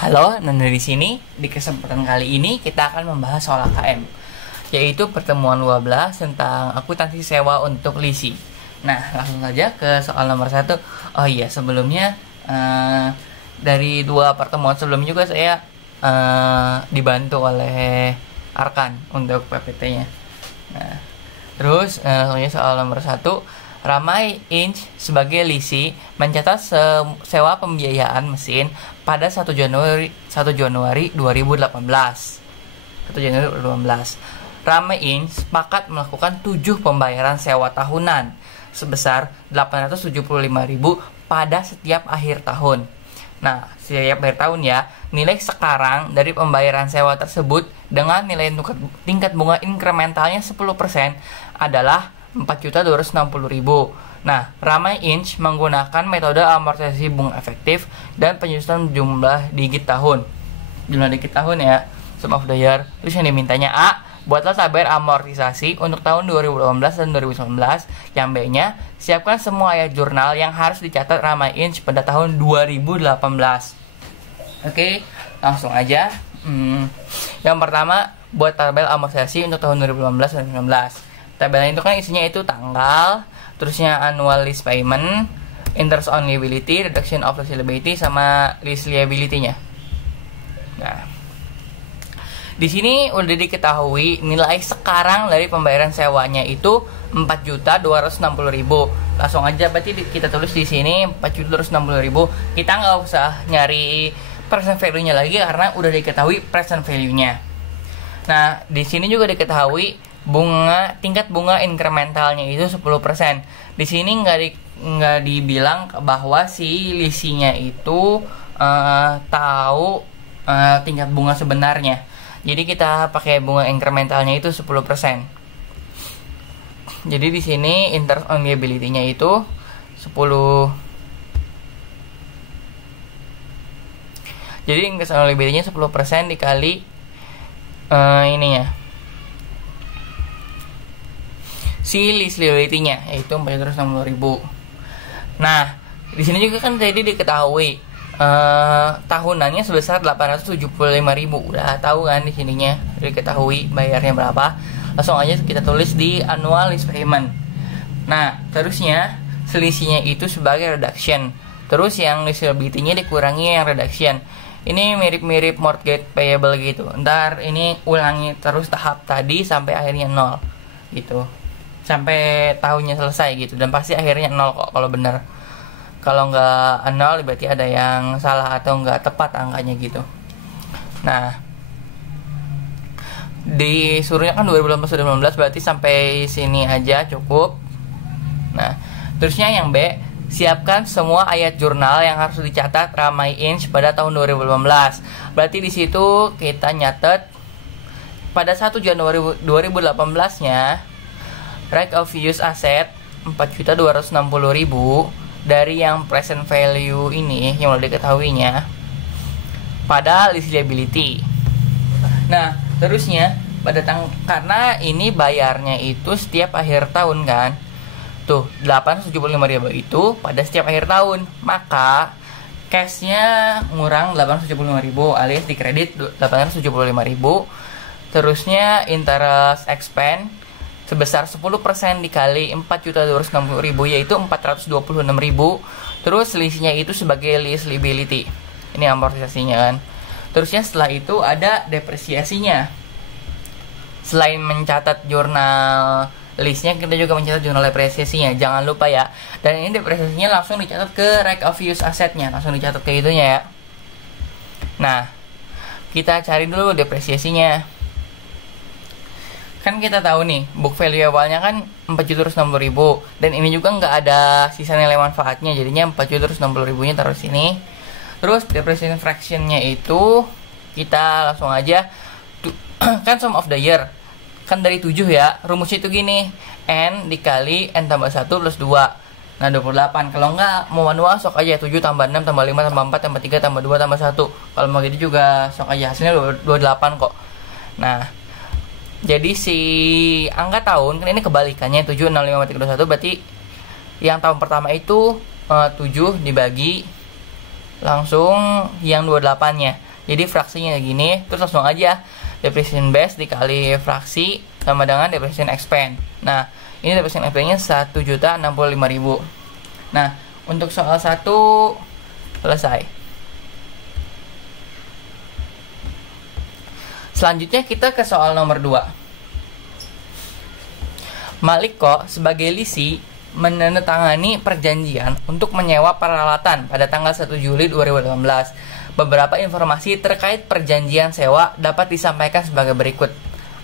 Halo, Nanda di sini. Di kesempatan kali ini kita akan membahas soal AKM, yaitu pertemuan 12 tentang akuntansi sewa untuk leasing. Nah, langsung saja ke soal nomor 1. Oh iya, sebelumnya dari 2 pertemuan sebelumnya juga saya dibantu oleh Arkan untuk PPT-nya. Nah, terus soal nomor 1, Ramai Inc. sebagai lisi mencatat sewa pembiayaan mesin pada 1 Januari 2018. 1 Januari 2018. Ramai Inc. sepakat melakukan 7 pembayaran sewa tahunan sebesar 875.000 pada setiap akhir tahun. Nah, setiap akhir tahun ya, nilai sekarang dari pembayaran sewa tersebut dengan nilai tingkat bunga inkrementalnya 10% adalah 4.260.000. Nah, Ramai Inc. menggunakan metode amortisasi bunga efektif dan penyusunan jumlah digit tahun. Jumlah digit tahun ya, sum of the year. Terus yang dimintanya A, buatlah tabel amortisasi untuk tahun 2018 dan 2019. Yang B-nya, siapkan semua ayat jurnal yang harus dicatat Ramai Inc. pada tahun 2018. Oke, langsung aja. Yang pertama, buat tabel amortisasi untuk tahun 2018 dan 2019. Tabelnya itu kan isinya itu tanggal, terusnya annual lease payment, interest on liability, reduction of lease liability, sama lease liability-nya. Nah, di sini udah diketahui nilai sekarang dari pembayaran sewanya itu 4.260.000. Langsung aja berarti kita tulis di sini 4.260.000. Kita nggak usah nyari present value-nya lagi karena udah diketahui present value-nya. Nah, di sini juga diketahui tingkat bunga inkrementalnya itu 10%. Di sini nggak dibilang bahwa si lisinya itu tahu tingkat bunga sebenarnya. Jadi kita pakai bunga inkrementalnya itu 10%. Jadi di sini interest on liability-nya itu 10. Jadi interest on liability-nya 10% dikali ini ya, si lease liability-nya yaitu 460.000. Nah, di sini juga kan tadi diketahui tahunannya sebesar 875.000. Udah tahu kan di sininya diketahui bayarnya berapa. Langsung aja kita tulis di annual lease payment. Nah, terusnya selisihnya itu sebagai reduction. Terus yang lease liability-nya dikurangi yang reduction. Ini mirip-mirip mortgage payable gitu. Ntar ini ulangi terus tahap tadi sampai akhirnya 0 gitu. Sampai tahunnya selesai gitu, dan pasti akhirnya 0 kok kalau bener. Kalau nggak 0 berarti ada yang salah atau nggak tepat angkanya gitu. Nah, disuruhnya kan 2018 berarti sampai sini aja cukup. Nah, terusnya yang B, siapkan semua ayat jurnal yang harus dicatat Ramai Inc. pada tahun 2018. Berarti di situ kita nyatet pada 1 Januari 2018-nya right of use asset 4.260.000 dari yang present value ini yang udah diketahuinya pada lease liability. Nah, terusnya karena ini bayarnya itu setiap akhir tahun kan. Tuh, 875.000 itu pada setiap akhir tahun. Maka cashnya ngurang 875.000 alias dikredit 875.000. Terusnya interest expense sebesar 10% dikali 4.260.000 yaitu 426.000. Terus selisihnya itu sebagai lease liability. Ini amortisasinya kan. Terusnya setelah itu ada depresiasinya. Selain mencatat jurnal listnya, kita juga mencatat jurnal depresiasinya. Jangan lupa ya. Dan ini depresiasinya langsung dicatat ke right of use assetnya. Langsung dicatat ke itunya ya. Nah, kita cari dulu depresiasinya. Kan kita tahu nih, book value awalnya kan 4.260.000. Dan ini juga nggak ada sisa nilai manfaatnya. Jadinya 4.260.000 nya taruh sini. Terus depreciation fraction-nya itu kita langsung aja kan sum of the year. Kan dari 7 ya, rumusnya itu gini, N dikali N tambah 1 plus 2. Nah, 28. Kalau enggak, mau manual sok aja, 7 tambah 6 tambah 5 tambah 4 tambah 3 tambah 2 tambah 1. Kalau mau gitu juga sok aja, hasilnya 28 kok. Nah, jadi si angka tahun, kan ini kebalikannya, 7, 6, 5, 4, 3, 2, 1. Berarti yang tahun pertama itu 7 dibagi langsung yang 28-nya. Jadi fraksinya kayak gini, terus langsung aja depreciation base dikali fraksi sama dengan depreciation expense. Nah, ini depreciation expense-nya 1.065.000. Nah, untuk soal 1 selesai. Selanjutnya kita ke soal nomor 2. Maliko sebagai lisi menandatangani perjanjian untuk menyewa peralatan pada tanggal 1 Juli 2018. Beberapa informasi terkait perjanjian sewa dapat disampaikan sebagai berikut.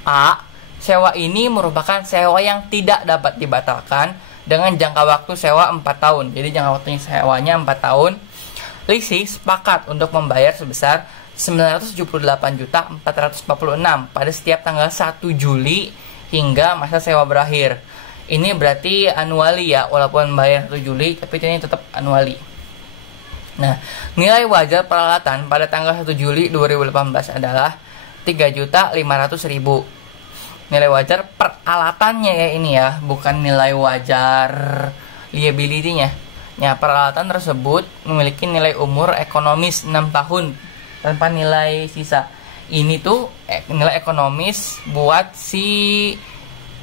A. Sewa ini merupakan sewa yang tidak dapat dibatalkan dengan jangka waktu sewa 4 tahun. Jadi jangka waktunya sewanya 4 tahun. Lisi sepakat untuk membayar sebesar 978.446 pada setiap tanggal 1 Juli hingga masa sewa berakhir. Ini berarti anuali ya, walaupun bayar 1 Juli tapi ini tetap anuali. Nah, nilai wajar peralatan pada tanggal 1 Juli 2018 adalah 3.500.000. Nilai wajar peralatannya ya ini ya, bukan nilai wajar liability-nya. Ya, peralatan tersebut memiliki nilai umur ekonomis 6 tahun tanpa nilai sisa. Ini tuh nilai ekonomis buat si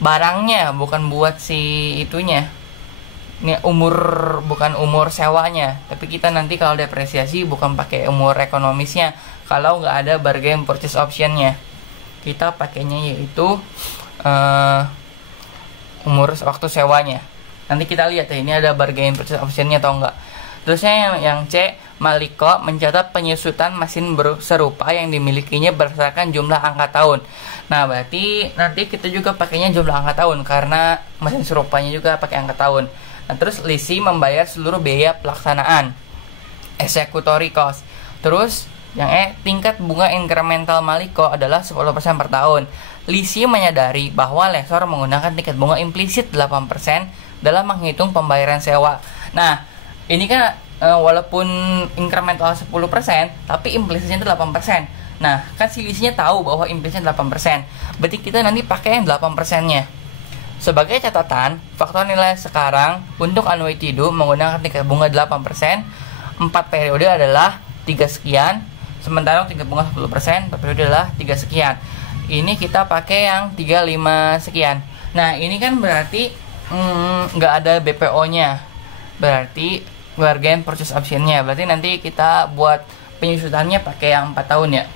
barangnya, bukan buat si itunya. Ini umur, bukan umur sewanya. Tapi kita nanti kalau depresiasi bukan pakai umur ekonomisnya. Kalau nggak ada bargain purchase optionnya, kita pakainya yaitu umur waktu sewanya. Nanti kita lihat ya, ini ada bargain purchase optionnya atau enggak. Terusnya yang C, Maliko mencatat penyusutan mesin serupa yang dimilikinya berdasarkan jumlah angka tahun. Nah, berarti nanti kita juga pakainya jumlah angka tahun karena mesin serupanya juga pakai angka tahun. Nah, terus lisi membayar seluruh biaya pelaksanaan, executory cost. Terus yang E, tingkat bunga incremental Maliko adalah 10% per tahun. Lisi menyadari bahwa lessor menggunakan tingkat bunga implisit 8% dalam menghitung pembayaran sewa. Nah, ini kan walaupun incremental 10%, tapi implisitnya itu 8%. Nah, kan si lisinya tahu bahwa implisitnya 8%. Berarti kita nanti pakai yang 8%-nya. Sebagai catatan, faktor nilai sekarang untuk annuity due menggunakan tingkat bunga 8%, 4 periode adalah 3 sekian, sementara tingkat bunga 10% per periode adalah 3 sekian. Ini kita pakai yang 35 sekian. Nah, ini kan berarti nggak ada BPO-nya. Berarti bargain purchase option-nya. Berarti nanti kita buat penyusutannya pakai yang 4 tahun ya.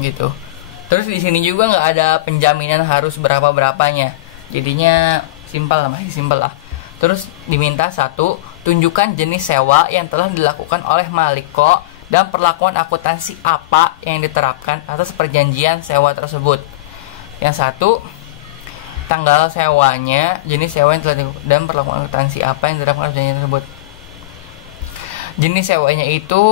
Gitu. Terus di sini juga nggak ada penjaminan harus berapa-berapanya. Jadinya simpel lah, masih simpel lah. Terus diminta 1, tunjukkan jenis sewa yang telah dilakukan oleh Maliko dan perlakuan akuntansi apa yang diterapkan atas perjanjian sewa tersebut. Yang 1, tanggal sewanya, jenis sewa yang telah dilakukan dan perlakuan akuntansi apa yang diterapkan atas perjanjian tersebut. Jenis sewanya itu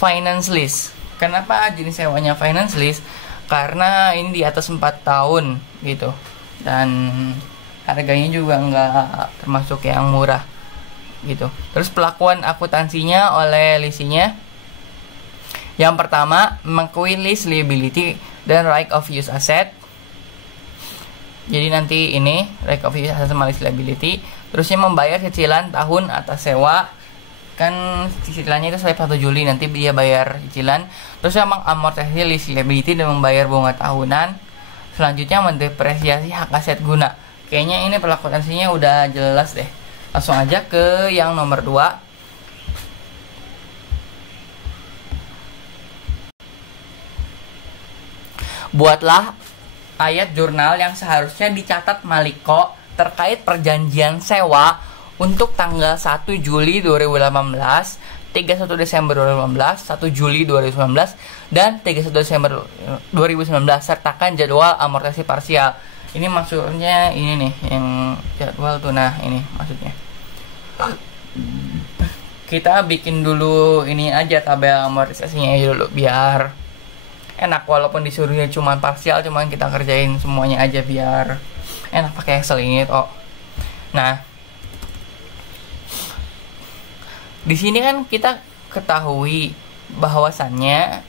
finance lease. Kenapa jenis sewanya finance lease? Karena ini di atas 4 tahun gitu. Dan harganya juga nggak termasuk yang murah gitu. Terus pelakuan akuntansinya oleh lisinya. Yang pertama, mengakui lease liability dan right of use asset. Jadi nanti ini right of use asset sama lease liability. Terusnya membayar cicilan tahun atas sewa. Kan cicilannya itu sampai 1 Juli, nanti dia bayar cicilan. Terusnya mengamortisasi lease liability dan membayar bunga tahunan. Selanjutnya mendepresiasi hak aset guna. Kayaknya ini pelakuannya udah jelas deh. Langsung aja ke yang nomor 2. Buatlah ayat jurnal yang seharusnya dicatat Maliko terkait perjanjian sewa untuk tanggal 1 Juli 2018, 31 Desember 2018, 1 Juli 2019, dan 31 Desember 2019, sertakan jadwal amortisasi parsial. Ini maksudnya ini nih, yang jadwal tuh, nah ini maksudnya. Kita bikin dulu ini aja tabel amortisasinya aja dulu, biar enak, walaupun disuruhnya cuma parsial, cuman kita kerjain semuanya aja biar enak pakai Excel ini kok. Nah, di sini kan kita ketahui bahwasannya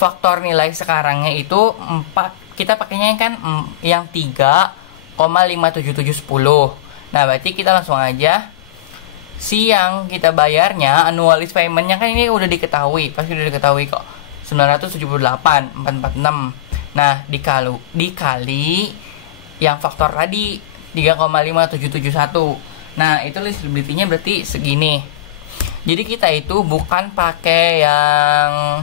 faktor nilai sekarangnya itu 4, kita pakainya kan yang 3,57710. Nah, berarti kita langsung aja si yang kita bayarnya annual lease paymentnya kan ini udah diketahui, pasti udah diketahui kok, 978.446. Nah dikali yang faktor tadi 3,5771. Nah itu leasability-nya berarti segini. Jadi kita itu bukan pakai yang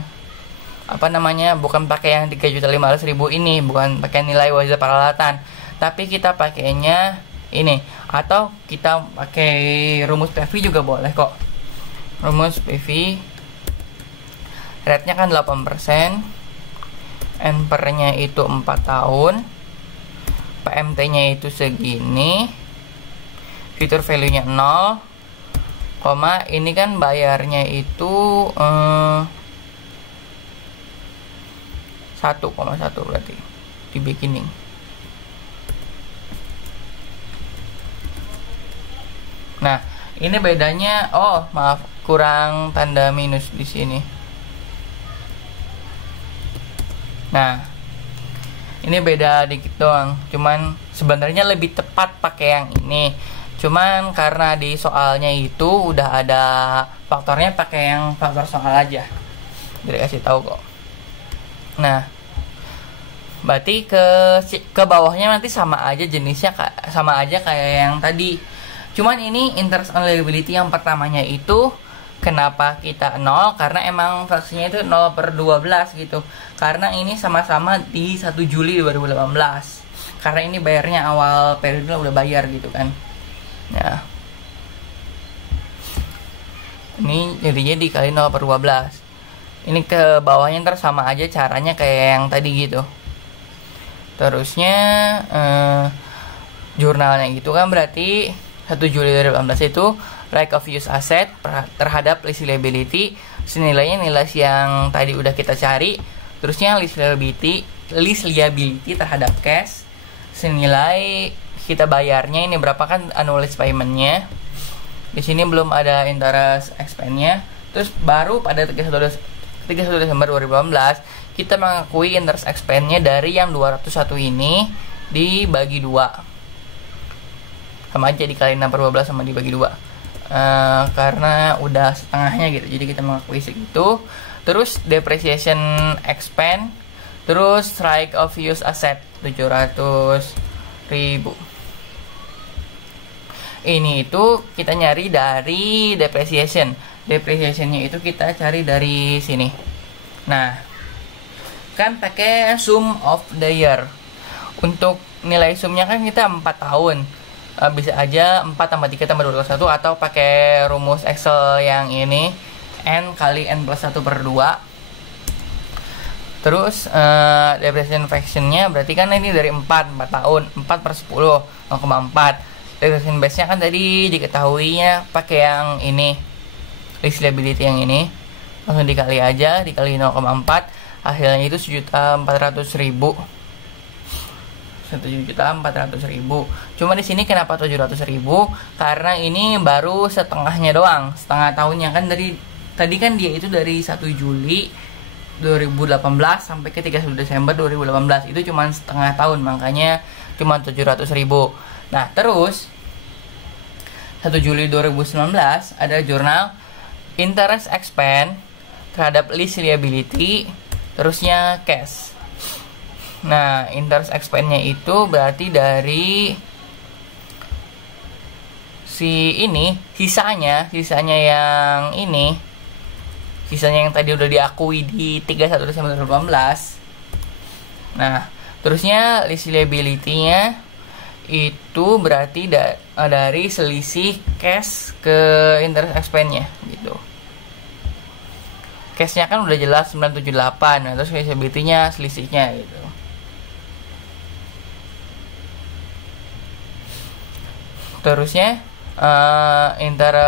bukan pakai yang 3.500.000 ini, bukan pakai nilai wajar peralatan, tapi kita pakainya ini, atau kita pakai rumus PV juga boleh kok. Rumus PV rate-nya kan 8%, NPR-nya itu 4 tahun, PMT-nya itu segini, future value-nya 0, ini kan bayarnya itu 1,1 berarti di beginning. Nah, ini bedanya, kurang tanda minus di sini. Nah, ini beda dikit doang. Cuman sebenarnya lebih tepat pakai yang ini. Cuman karena di soalnya itu udah ada faktornya, pakai yang faktor soal aja. Jadi kasih tahu kok. Nah, berarti ke bawahnya nanti sama aja jenisnya, sama aja kayak yang tadi. Cuman ini interest on liability yang pertamanya itu kenapa kita 0? Karena emang fraksinya itu 0/12 gitu. Karena ini sama-sama di 1 Juli 2018. Karena ini bayarnya awal periode udah bayar gitu kan. Nah, ini jadinya dikali 0/12. Ini ke bawahnya ntar sama aja caranya kayak yang tadi gitu. Terusnya jurnalnya gitu kan, berarti 1 Juli 2018 itu right of use asset terhadap lease liability senilainya nilai yang tadi udah kita cari. Terusnya lease liability terhadap cash senilai kita bayarnya ini berapa kan annual lease paymentnya. Di sini belum ada interest expense-nya. Terus baru pada 31 Desember 2018 kita mengakui interest expense-nya dari yang 201 ini dibagi 2. Sama aja dikali 6/12 sama dibagi 2. Karena udah setengahnya gitu, jadi kita mengakui segitu. Terus depreciation expense, terus right of use asset 700.000. Ini itu kita nyari dari depreciationnya itu kita cari dari sini. Nah, kan pakai sum of the year. Untuk nilai sumnya kan kita 4 tahun. Bisa aja 4 tambah 3 tambah 2 1, atau pakai rumus Excel yang ini, N kali N plus 1/2. Terus depreciation fraction-nya berarti kan ini dari 4 tahun, 4/10, 0,4. Depreciation base-nya kan tadi diketahuinya pakai yang ini, lease liability yang ini. Langsung dikali aja, dikali 0,4, hasilnya itu 1.400.000. 1.400.000. Cuma di sini kenapa 700.000? Karena ini baru setengahnya doang, setengah tahunnya kan. Dari tadi kan dia itu dari 1 Juli 2018 sampai ke 31 Desember 2018. Itu cuma setengah tahun, makanya cuma 700.000. Nah, terus 1 Juli 2019 ada jurnal interest expense terhadap lease liability, terusnya cash. Nah, interest expense-nya itu berarti dari sisanya yang ini, sisanya yang tadi udah diakui di 31 Desember 2018. Nah, terusnya lease liability-nya itu berarti dari selisih cash ke interest expense-nya gitu. Cash-nya kan udah jelas 978, nah terus lease liability-nya selisihnya gitu. Terusnya antara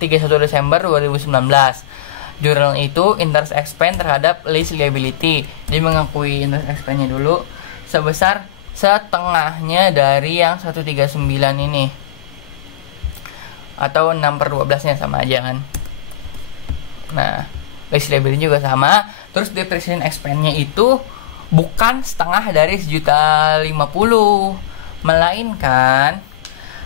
31 Desember 2019 jurnal itu interest expense terhadap lease liability. Dia mengakui interest expense-nya dulu sebesar setengahnya dari yang 139 ini, atau 6/12 nya sama aja kan. Nah, lease liability juga sama. Terus depreciation expense-nya itu bukan setengah dari 1.050.000, melainkan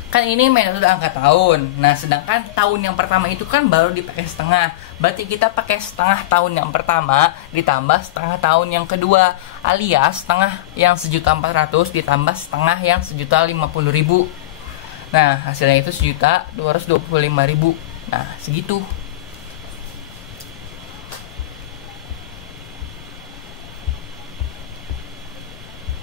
Kan ini metode angka tahun. Nah, sedangkan tahun yang pertama itu kan baru dipakai setengah. Berarti kita pakai setengah tahun yang pertama ditambah setengah tahun yang kedua, alias setengah yang 1.400.000 ditambah setengah yang 1.050.000. Nah, hasilnya itu 1.225.000. Nah, segitu.